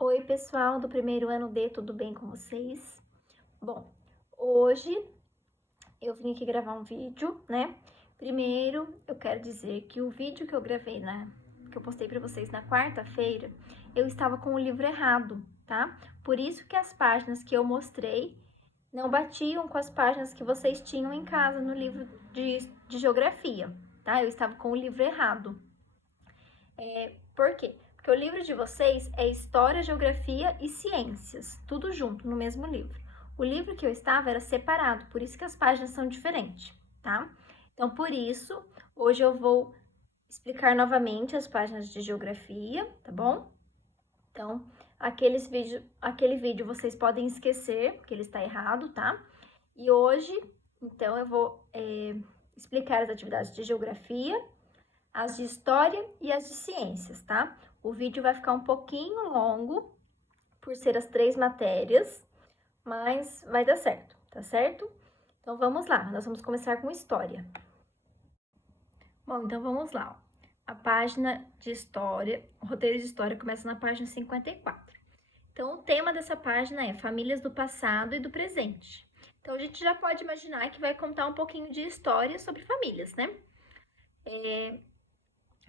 Oi, pessoal do primeiro ano D, tudo bem com vocês? Bom, hoje eu vim aqui gravar um vídeo, né? Primeiro, eu quero dizer que o vídeo que eu gravei que eu postei para vocês na quarta-feira, eu estava com o livro errado, tá? Por isso que as páginas que eu mostrei não batiam com as páginas que vocês tinham em casa no livro de geografia, tá? Eu estava com o livro errado. Por quê? Porque o livro de vocês é História, Geografia e Ciências, tudo junto no mesmo livro. O livro que eu estava era separado, por isso que as páginas são diferentes, tá? Então, por isso, hoje eu vou explicar novamente as páginas de geografia, tá bom? Então, aquele vídeo vocês podem esquecer, porque ele está errado, tá? E hoje, então, eu vou explicar as atividades de geografia, as de história e as de ciências, tá? O vídeo vai ficar um pouquinho longo, por ser as 3 matérias, mas vai dar certo, tá certo? Então, vamos lá, nós vamos começar com história. Bom, então vamos lá. A página de história, o roteiro de história começa na página 54. Então, o tema dessa página é famílias do passado e do presente. Então, a gente já pode imaginar que vai contar um pouquinho de história sobre famílias, né?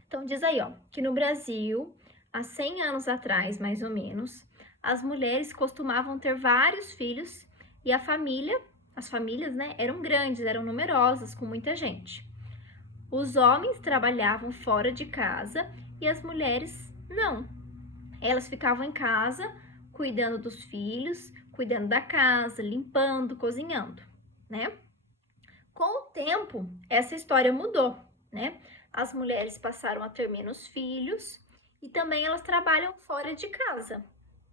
Então, diz aí, ó, que no Brasil, há 100 anos atrás, mais ou menos, as mulheres costumavam ter vários filhos e as famílias, né, eram grandes, eram numerosas, com muita gente. Os homens trabalhavam fora de casa e as mulheres não. Elas ficavam em casa, cuidando dos filhos, cuidando da casa, limpando, cozinhando, né? Com o tempo, essa história mudou, né? As mulheres passaram a ter menos filhos e também elas trabalham fora de casa,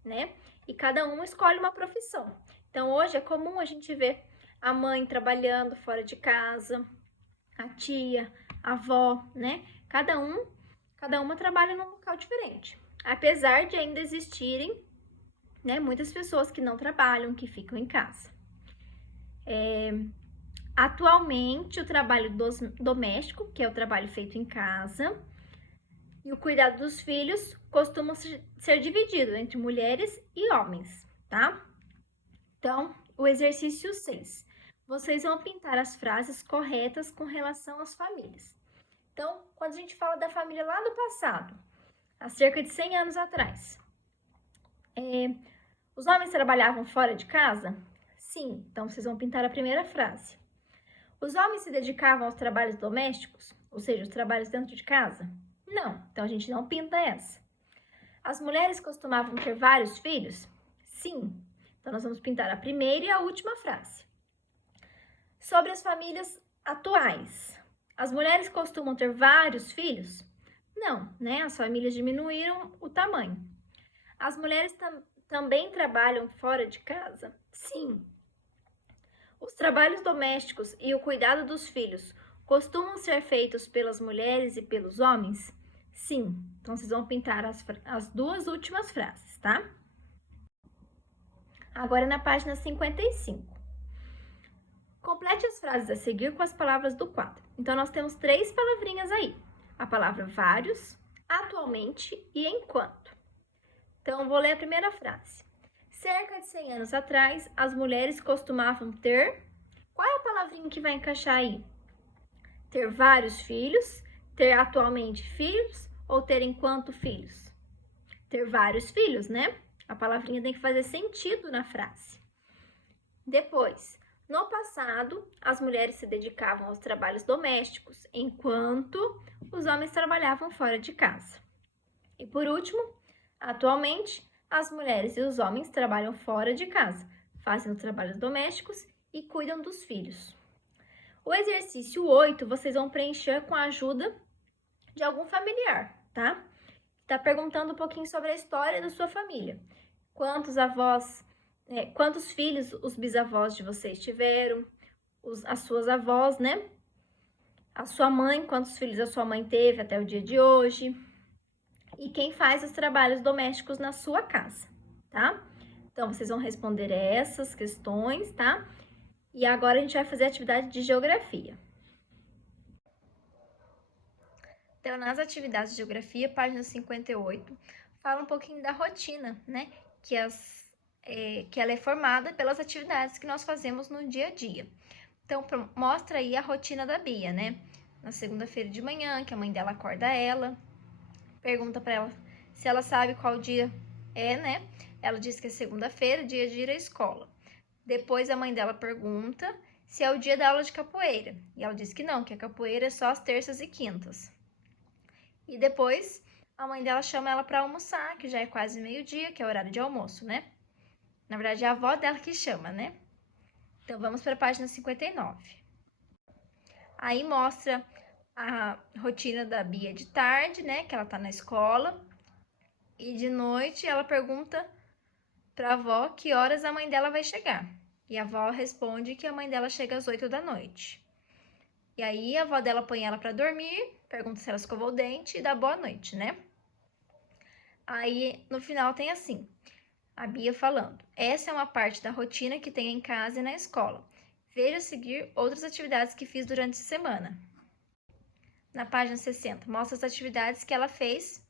né? E cada uma escolhe uma profissão. Então, hoje é comum a gente ver a mãe trabalhando fora de casa, a tia, a avó, né? Cada uma trabalha num local diferente. Apesar de ainda existirem, né, muitas pessoas que não trabalham, que ficam em casa. Atualmente, o trabalho doméstico, que é o trabalho feito em casa, e o cuidado dos filhos costumam ser dividido entre mulheres e homens, tá? Então, o exercício 6. Vocês vão pintar as frases corretas com relação às famílias. Então, quando a gente fala da família lá do passado, há cerca de 100 anos atrás, os homens trabalhavam fora de casa? Sim, então vocês vão pintar a primeira frase. Os homens se dedicavam aos trabalhos domésticos, ou seja, os trabalhos dentro de casa? Não, então a gente não pinta essa. As mulheres costumavam ter vários filhos? Sim, então nós vamos pintar a primeira e a última frase. Sobre as famílias atuais, as mulheres costumam ter vários filhos? Não, né? As famílias diminuíram o tamanho. As mulheres também trabalham fora de casa? Sim. Os trabalhos domésticos e o cuidado dos filhos costumam ser feitos pelas mulheres e pelos homens? Sim. Então, vocês vão pintar as 2 últimas frases, tá? Agora, na página 55. Complete as frases a seguir com as palavras do quadro. Então, nós temos 3 palavrinhas aí. A palavra vários, atualmente e enquanto. Então, vou ler a primeira frase. Cerca de 100 anos atrás, as mulheres costumavam ter... Qual é a palavrinha que vai encaixar aí? Ter vários filhos, ter atualmente filhos ou ter enquanto filhos? Ter vários filhos, né? A palavrinha tem que fazer sentido na frase. Depois, no passado, as mulheres se dedicavam aos trabalhos domésticos, enquanto os homens trabalhavam fora de casa. E por último, atualmente, as mulheres e os homens trabalham fora de casa, fazem os trabalhos domésticos e cuidam dos filhos. O exercício 8, vocês vão preencher com a ajuda de algum familiar, tá? Tá perguntando um pouquinho sobre a história da sua família. Quantos filhos os bisavós de vocês tiveram, as suas avós, né? A sua mãe, quantos filhos a sua mãe teve até o dia de hoje. E quem faz os trabalhos domésticos na sua casa, tá? Então, vocês vão responder essas questões, tá? E agora a gente vai fazer a atividade de geografia. Então, nas atividades de geografia, página 58, fala um pouquinho da rotina, né? Que ela é formada pelas atividades que nós fazemos no dia a dia. Então, mostra aí a rotina da Bia, né? Na segunda-feira de manhã, que a mãe dela acorda ela, pergunta para ela se ela sabe qual dia é, né? Ela diz que é segunda-feira, dia de ir à escola. Depois a mãe dela pergunta se é o dia da aula de capoeira. E ela diz que não, que a capoeira é só às terças e quintas. E depois a mãe dela chama ela para almoçar, que já é quase meio-dia, que é o horário de almoço, né? Na verdade, é a avó dela que chama, né? Então, vamos para a página 59. Aí mostra a rotina da Bia de tarde, né? Que ela tá na escola. E de noite ela pergunta para a avó que horas a mãe dela vai chegar. E a avó responde que a mãe dela chega às 8 da noite. E aí a avó dela põe ela para dormir, pergunta se ela escovou o dente e dá boa noite, né? Aí no final tem assim, a Bia falando: essa é uma parte da rotina que tenho em casa e na escola. Veja a seguir outras atividades que fiz durante a semana. Na página 60, mostra as atividades que ela fez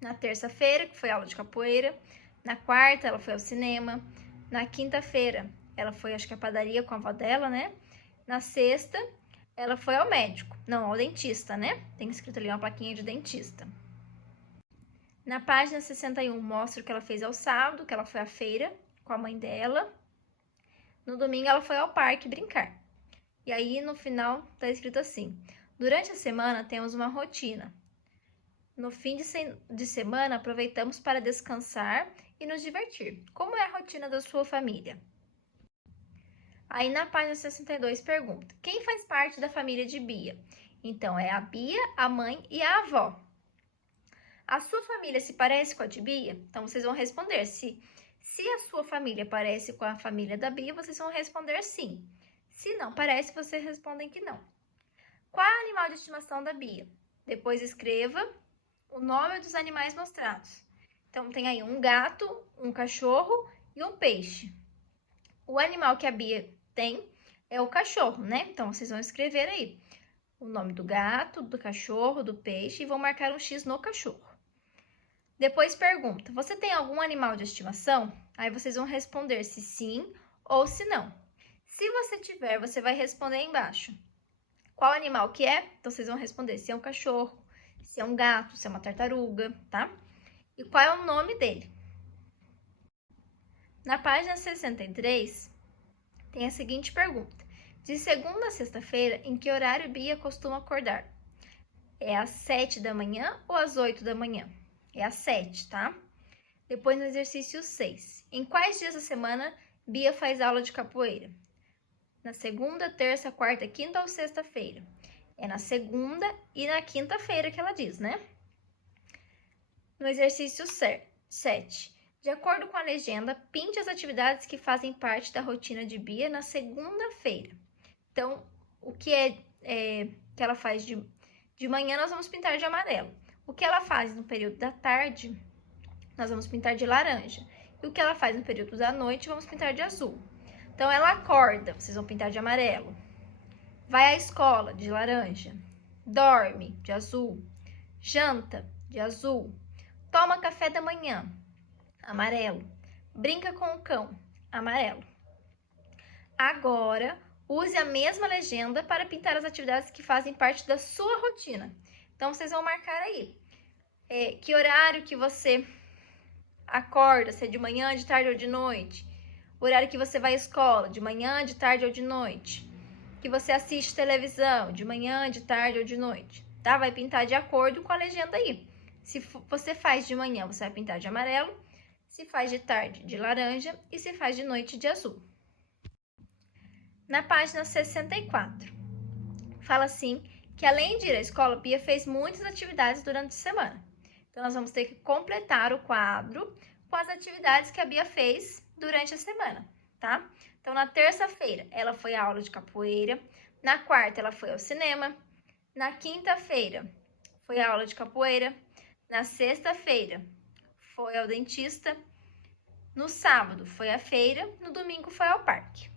na terça-feira, que foi aula de capoeira. Na quarta, ela foi ao cinema. Na quinta-feira, ela foi, acho que à padaria com a avó dela, né? Na sexta, ela foi ao médico. Não, ao dentista, né? Tem escrito ali uma plaquinha de dentista. Na página 61, mostra o que ela fez ao sábado, que ela foi à feira com a mãe dela. No domingo, ela foi ao parque brincar. E aí, no final, tá escrito assim: durante a semana, temos uma rotina. No fim de semana, aproveitamos para descansar e nos divertir. Como é a rotina da sua família? Aí na página 62 pergunta: quem faz parte da família de Bia? Então é a Bia, a mãe e a avó. A sua família se parece com a de Bia? Então vocês vão responder se a sua família parece com a família da Bia, vocês vão responder sim. Se não parece, vocês respondem que não. Qual é o animal de estimação da Bia? Depois escreva o nome dos animais mostrados. Então, tem aí um gato, um cachorro e um peixe. O animal que a Bia tem é o cachorro, né? Então, vocês vão escrever aí o nome do gato, do cachorro, do peixe e vão marcar um X no cachorro. Depois pergunta: você tem algum animal de estimação? Aí vocês vão responder se sim ou se não. Se você tiver, você vai responder embaixo qual animal que é. Então, vocês vão responder se é um cachorro, se é um gato, se é uma tartaruga, tá? E qual é o nome dele. Na página 63, tem a seguinte pergunta: de segunda a sexta-feira, em que horário Bia costuma acordar? É às 7 da manhã ou às 8 da manhã? É às 7, tá? Depois no exercício 6. Em quais dias da semana Bia faz aula de capoeira? Na segunda, terça, quarta, quinta ou sexta-feira? É na segunda e na quinta-feira que ela diz, né? No exercício 7. De acordo com a legenda, pinte as atividades que fazem parte da rotina de Bia na segunda-feira. Então, o que que ela faz de manhã, nós vamos pintar de amarelo. O que ela faz no período da tarde, nós vamos pintar de laranja. E o que ela faz no período da noite, vamos pintar de azul. Então, ela acorda, vocês vão pintar de amarelo. Vai à escola, de laranja. Dorme, de azul. Janta, de azul. Toma café da manhã, amarelo. Brinca com o cão, amarelo. Agora, use a mesma legenda para pintar as atividades que fazem parte da sua rotina. Então, vocês vão marcar aí que horário que você acorda, se é de manhã, de tarde ou de noite. O horário que você vai à escola, de manhã, de tarde ou de noite. Que você assiste televisão, de manhã, de tarde ou de noite. Tá? Vai pintar de acordo com a legenda aí. Se você faz de manhã, você vai pintar de amarelo. Se faz de tarde, de laranja. E se faz de noite, de azul. Na página 64, fala assim que além de ir à escola, Bia fez muitas atividades durante a semana. Então, nós vamos ter que completar o quadro com as atividades que a Bia fez durante a semana, tá? Então, na terça-feira, ela foi à aula de capoeira. Na quarta, ela foi ao cinema. Na quinta-feira, foi à aula de capoeira. Na sexta-feira, foi ao dentista. No sábado, foi à feira. No domingo, foi ao parque.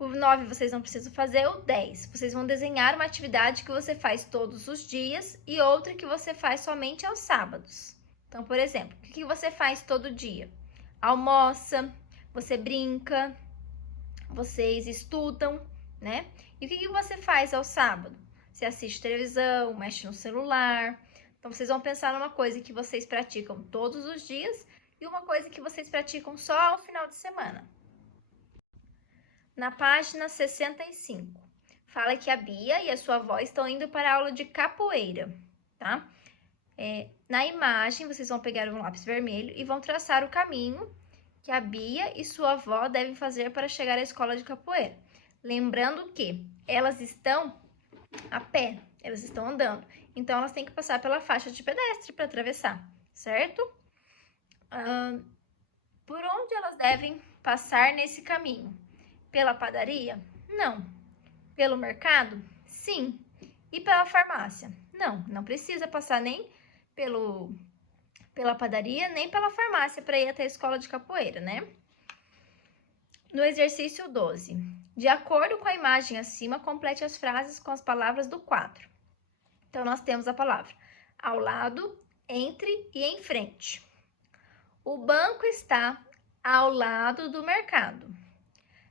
O 9 vocês não precisam fazer. O 10, vocês vão desenhar uma atividade que você faz todos os dias e outra que você faz somente aos sábados. Então, por exemplo, o que você faz todo dia? Almoça, você brinca, vocês estudam, né? E o que você faz ao sábado? Você assiste televisão, mexe no celular. Então, vocês vão pensar numa coisa que vocês praticam todos os dias e uma coisa que vocês praticam só ao final de semana. Na página 65, fala que a Bia e a sua avó estão indo para a aula de capoeira, tá? Na imagem, vocês vão pegar um lápis vermelho e vão traçar o caminho que a Bia e sua avó devem fazer para chegar à escola de capoeira. Lembrando que elas estão a pé, elas estão andando. Então, elas têm que passar pela faixa de pedestre para atravessar, certo? Por onde elas devem passar nesse caminho? Pela padaria? Não. Pelo mercado? Sim. E pela farmácia? Não, não precisa passar nem pela padaria, nem pela farmácia para ir até a escola de capoeira, né? No exercício 12, de acordo com a imagem acima, complete as frases com as palavras do quadro. Então, nós temos a palavra ao lado, entre e em frente. O banco está ao lado do mercado.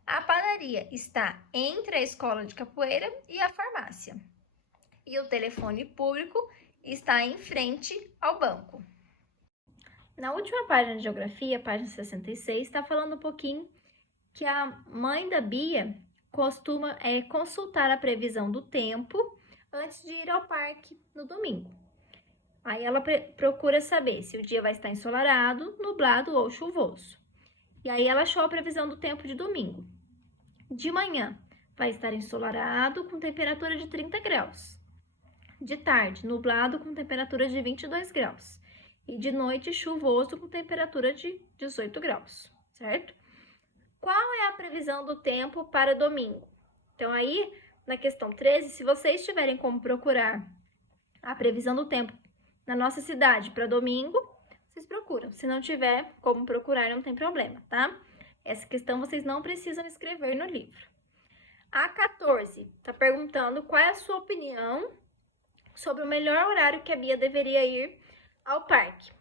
A padaria está entre a escola de capoeira e a farmácia. E o telefone público está em frente ao banco. Na última página de geografia, página 66, está falando um pouquinho que a mãe da Bia costuma consultar a previsão do tempo antes de ir ao parque no domingo. Aí ela procura saber se o dia vai estar ensolarado, nublado ou chuvoso. E aí ela achou a previsão do tempo de domingo. De manhã vai estar ensolarado com temperatura de 30 graus. De tarde, nublado com temperatura de 22 graus. E de noite, chuvoso com temperatura de 18 graus, certo? Qual é a previsão do tempo para domingo? Então, aí, na questão 13, se vocês tiverem como procurar a previsão do tempo na nossa cidade para domingo, vocês procuram. Se não tiver como procurar, não tem problema, tá? Essa questão vocês não precisam escrever no livro. A 14 está perguntando qual é a sua opinião sobre o melhor horário que a Bia deveria ir ao parque.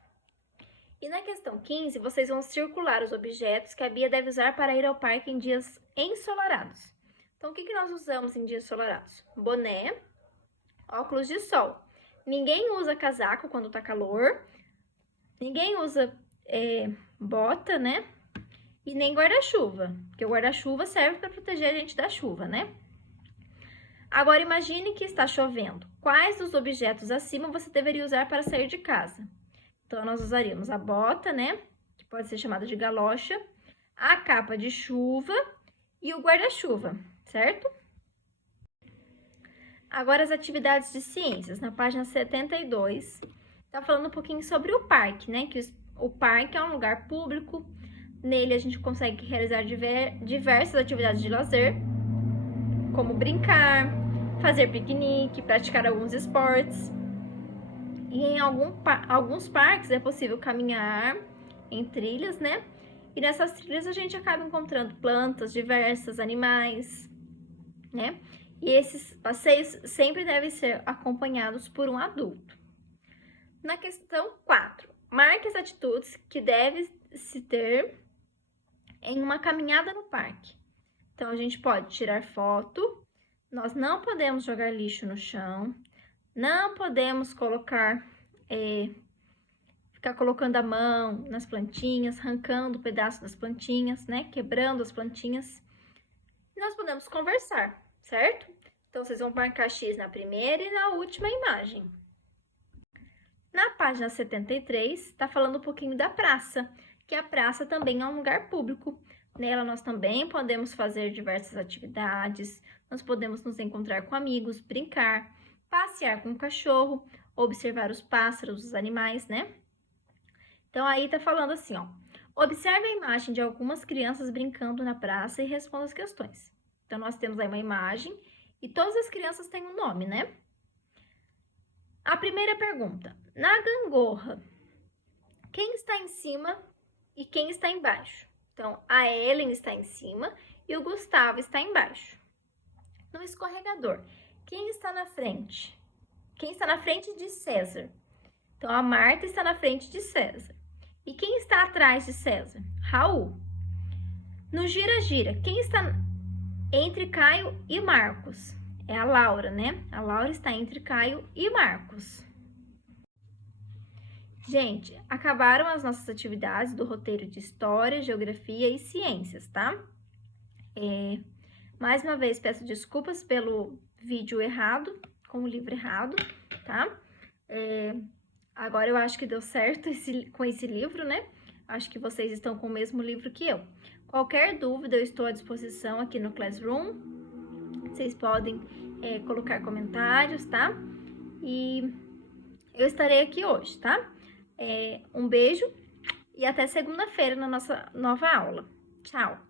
E na questão 15, vocês vão circular os objetos que a Bia deve usar para ir ao parque em dias ensolarados. Então, o que nós usamos em dias ensolarados? Boné, óculos de sol. Ninguém usa casaco quando tá calor, ninguém usa bota, né? E nem guarda-chuva, porque o guarda-chuva serve para proteger a gente da chuva, né? Agora, imagine que está chovendo. Quais dos objetos acima você deveria usar para sair de casa? Então, nós usaríamos a bota, né? Que pode ser chamada de galocha, a capa de chuva e o guarda-chuva, certo? Agora, as atividades de ciências, na página 72, tá falando um pouquinho sobre o parque, né? Que o parque é um lugar público, nele a gente consegue realizar diversas atividades de lazer, como brincar, fazer piquenique, praticar alguns esportes. E em alguns parques é possível caminhar em trilhas, né? E nessas trilhas a gente acaba encontrando plantas diversas, animais, né? E esses passeios sempre devem ser acompanhados por um adulto. Na questão 4, marque as atitudes que deve se ter em uma caminhada no parque. Então, a gente pode tirar foto, nós não podemos jogar lixo no chão, não podemos ficar colocando a mão nas plantinhas, arrancando pedaços das plantinhas, né? Quebrando as plantinhas. E nós podemos conversar, certo? Então, vocês vão marcar X na primeira e na última imagem. Na página 73, está falando um pouquinho da praça, que a praça também é um lugar público. Nela, nós também podemos fazer diversas atividades, nós podemos nos encontrar com amigos, brincar, passear com o cachorro, observar os pássaros, os animais, né? Então, aí tá falando assim, ó. Observe a imagem de algumas crianças brincando na praça e responda as questões. Então, nós temos aí uma imagem e todas as crianças têm um nome, né? A primeira pergunta. Na gangorra, quem está em cima e quem está embaixo? Então, a Ellen está em cima e o Gustavo está embaixo. No escorregador, quem está na frente? Quem está na frente de César? Então, a Marta está na frente de César. E quem está atrás de César? Raul. No gira-gira, quem está entre Caio e Marcos? É a Laura, né? A Laura está entre Caio e Marcos. Gente, acabaram as nossas atividades do roteiro de História, Geografia e Ciências, tá? Mais uma vez, peço desculpas pelo vídeo errado, com o livro errado, tá? Agora eu acho que deu certo com esse livro, né? Acho que vocês estão com o mesmo livro que eu. Qualquer dúvida, eu estou à disposição aqui no Classroom. Vocês podem colocar comentários, tá? E eu estarei aqui hoje, tá? Um beijo e até segunda-feira na nossa nova aula. Tchau!